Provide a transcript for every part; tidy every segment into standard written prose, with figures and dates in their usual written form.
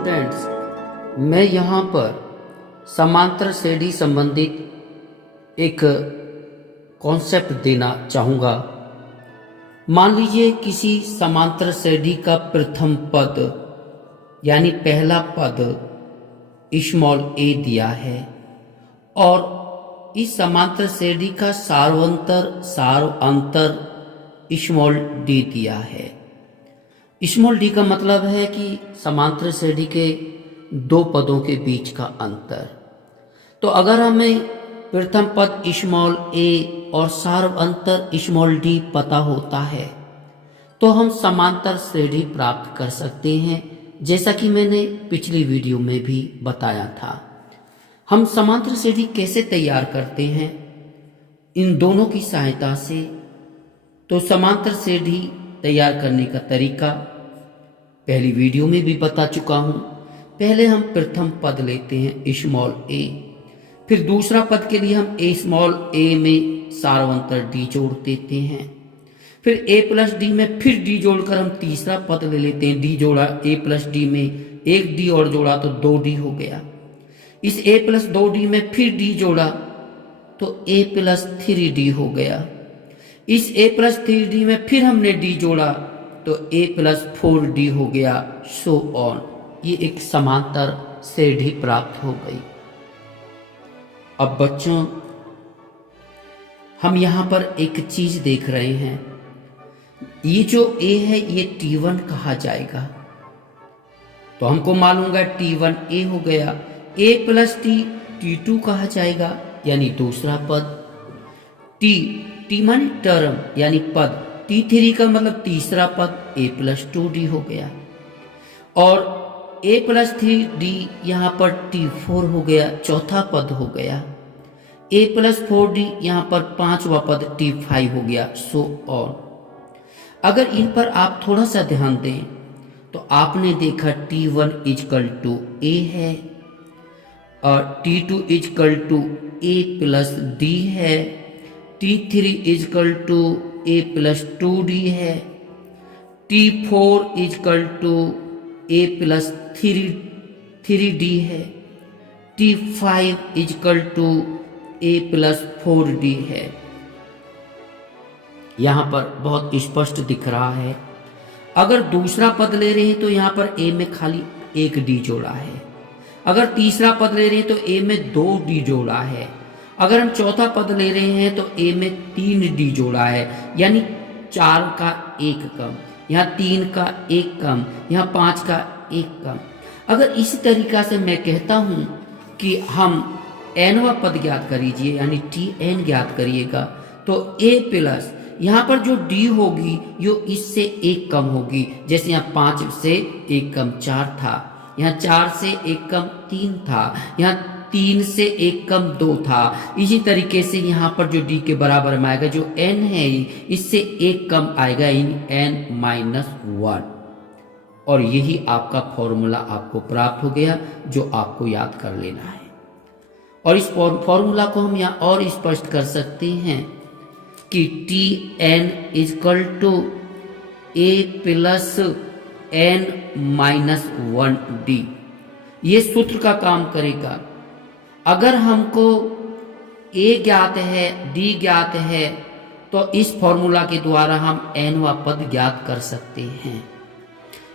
Students, मैं यहाँ पर समांतर श्रेणी संबंधित एक कॉन्सेप्ट देना चाहूँगा। मान लीजिए किसी समांतर श्रेणी का प्रथम पद यानी पहला पद स्मॉल ए दिया है और इस समांतर श्रेणी का सारांतर स्मॉल डी दिया है। स्मॉल डी का मतलब है कि समांतर श्रेणी के दो पदों के बीच का अंतर। तो अगर हमें प्रथम पद स्मॉल ए और सारांतर स्मॉल डी पता होता है तो हम समांतर श्रेणी प्राप्त कर सकते हैं, जैसा कि मैंने पिछली वीडियो में भी बताया था। हम समांतर श्रेणी कैसे तैयार करते हैं? इन दोनों की सहायता से। तो समांतर श्रेणी तैयार करने का तरीका पहली वीडियो में भी बता चुका हूं। पहले हम प्रथम पद लेते हैं स्मॉल ए, फिर दूसरा पद के लिए हम स्मॉल ए में सारांतर डी जोड़ देते हैं, फिर ए प्लस डी में फिर डी जोड़कर हम तीसरा पद ले लेते हैं। डी जोड़ा ए प्लस डी में, एक डी और जोड़ा तो 2D हो गया। इस ए प्लस 2D में फिर डी जोड़ा तो ए प्लस 3D हो गया। इस ए प्लस 3D में फिर हमने डी जोड़ा तो ए प्लस 4D हो गया, सो ऑन। ये एक समांतर श्रेणी प्राप्त हो गई। अब बच्चों, हम यहां पर एक चीज देख रहे हैं, ये जो ए है ये T1 कहा जाएगा। तो हमको मालूम है T1 ए हो गया। ए प्लस टी T2 कहा जाएगा, यानी दूसरा पद। टी मानी टर्म यानी पद। T3 का मतलब तीसरा पद, ए प्लस 2D हो गया। और ए प्लस 3D यहाँ पर T4 हो गया, चौथा पद हो गया। ए प्लस 4D यहाँ पर पांचवा पद T5 हो गया, सो ऑन। अगर इन पर आप थोड़ा सा ध्यान दें तो आपने देखा T1 इजकल टू ए है और T2 is equal to a plus d है, T3 is equal to a plus 2D है, T4 is equal to a plus 3D है, T5 is equal to a plus 4D है। यहां पर बहुत स्पष्ट दिख रहा है। अगर दूसरा पद ले रहे हैं तो यहां पर ए में खाली एक डी जोड़ा है। अगर तीसरा पद ले रहे हैं तो ए में 2D जोड़ा है। अगर हम चौथा पद ले रहे हैं तो ए में 3D जोड़ा है, यानी 4 का 1 कम, यहाँ 3 का 1 कम, यहाँ 5 का 1 कम। अगर इसी तरीका से मैं कहता हूं कि हम nवा पद ज्ञात करिए, यानी Tn ज्ञात करिएगा, तो ए प्लस यहाँ पर जो डी होगी यो इससे 1 कम होगी। जैसे यहाँ 5 से 1 कम 4 था, यहाँ 4 से 1 कम 3 था, यहाँ 3 से 1 कम 2 था। इसी तरीके से यहाँ पर जो डी के बराबर में आएगा, जो n है इससे 1 कम आएगा, n-1। और यही आपका फॉर्मूला आपको प्राप्त हो गया, जो आपको याद कर लेना है। और इस फॉर्मूला को हम यहाँ और स्पष्ट कर सकते हैं कि Tn is equal to a plus n-1D। ये सूत्र का काम करेगा। अगर हमको ए ज्ञात है, डी ज्ञात है, तो इस फॉर्मूला के द्वारा हम nवा पद ज्ञात कर सकते हैं।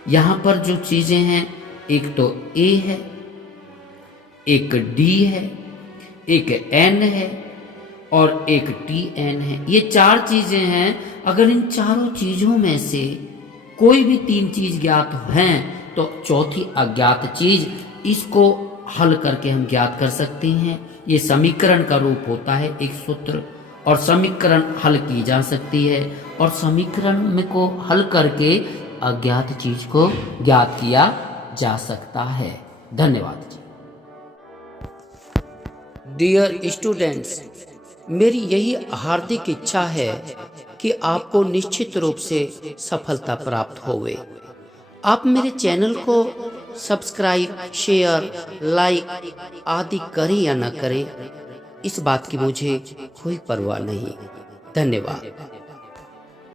यहां पर जो चीजें हैं, एक तो ए है, एक डी है, एक n है और एक Tn है। ये 4 चीजें हैं। अगर इन चारों चीजों में से कोई भी 3 चीज ज्ञात हैं तो चौथी अज्ञात चीज, इसको हल करके हम ज्ञात कर सकते हैं। ये समीकरण का रूप होता है, एक सूत्र, और समीकरण हल की जा सकती है और समीकरण में को हल करके अज्ञात चीज को ज्ञात किया जा सकता है। धन्यवाद जी। डियर स्टूडेंट्स, मेरी यही हार्दिक इच्छा है कि आपको निश्चित रूप से सफलता प्राप्त होवे। आप मेरे चैनल को सब्सक्राइब, शेयर, लाइक आदि करें या न करें, इस बात की मुझे कोई परवाह नहीं। धन्यवाद।